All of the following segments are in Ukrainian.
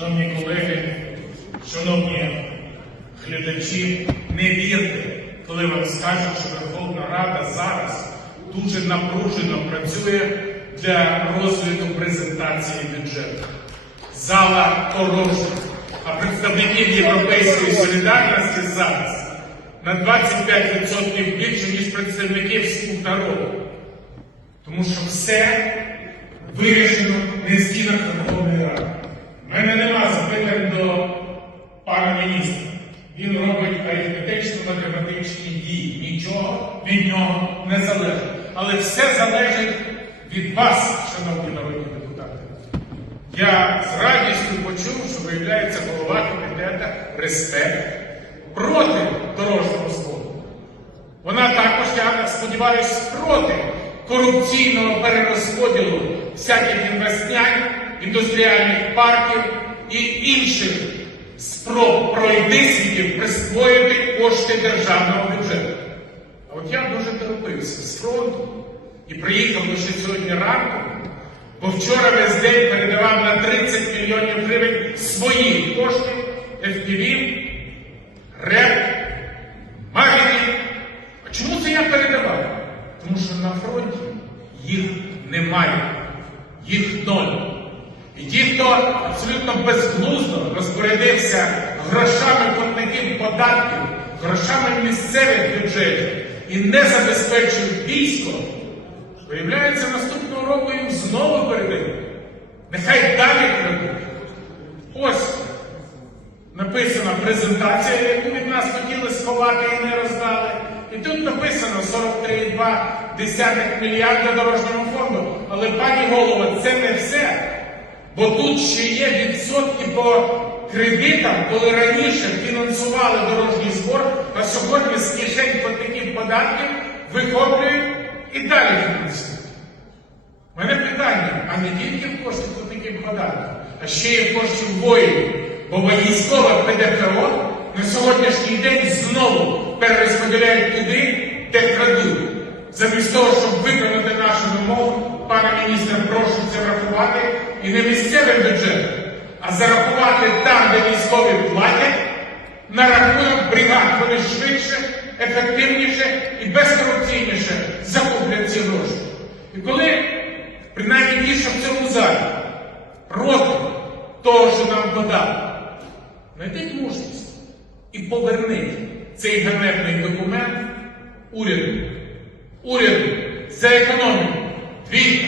Шановні колеги, шановні глядачі, не вірте, коли вам скажуть, що Верховна Рада зараз дуже напружено працює для розгляду презентації бюджету. Зала порожня, а представників Європейської солідарності зараз на 25% більше, ніж представників «Слуг народу». Тому що все вирішено не в стінах Верховної Ради. Від нього не залежить. Але все залежить від вас, шановні народні депутати. Я з радістю почув, що виявляється голова комітету Респект проти дорожнього слова. Вона також, я сподіваюся, проти корупційного перерозподілу всяких інвестнянь, індустріальних парків і інших спроб пройдисвітів присвоїти кошти державного бюджету. От я дуже торопився з фронту і приїхав лише сьогодні ранку, бо вчора весь день передавав на 30 мільйонів гривень своїх коштів FPV, РЕП, Магні. А чому це я передавав? Тому що на фронті їх немає, їх ноль. І ті, хто абсолютно безглуздо розпорядився грошами платників податків, грошами місцевих бюджетів і не забезпечив військо, виявляється, наступного року їм знову передають. Нехай далі крадуть. Ось написана презентація, яку від нас хотіли сховати і не роздали. І тут написано 43,2 мільярда дорожнього фонду. Але, пані голово, це не все. Бо тут ще є відсотки по кредитам, коли раніше фінансували дорожній збор, а сьогодні з кишень платників податків вихоплюють і далі фінансують. У мене питання, а не тільки в коштів платників податків, а ще й в коштів воїнів. Бо військове ПДФО на сьогоднішній день знову перерозподіляють туди, де крадуть. Замість того, щоб виконати нашу вимогу, пане міністре, прошу це врахувати і не місцевим бюджетом, а зарахувати там, де військові платять, на рахунок бригад. Вони швидше, ефективніше і безкорупційніше закуплять ці гроші. І коли принаймні що в цьому залі проти того, що нам подали, знайдіть мужність і поверніть цей ганебний документ уряду. Уряду за економіку двійка,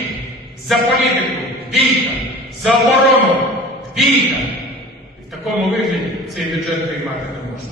за політику двійка, за оборону двійка. Такому вигляді цей бюджет приймати не можна.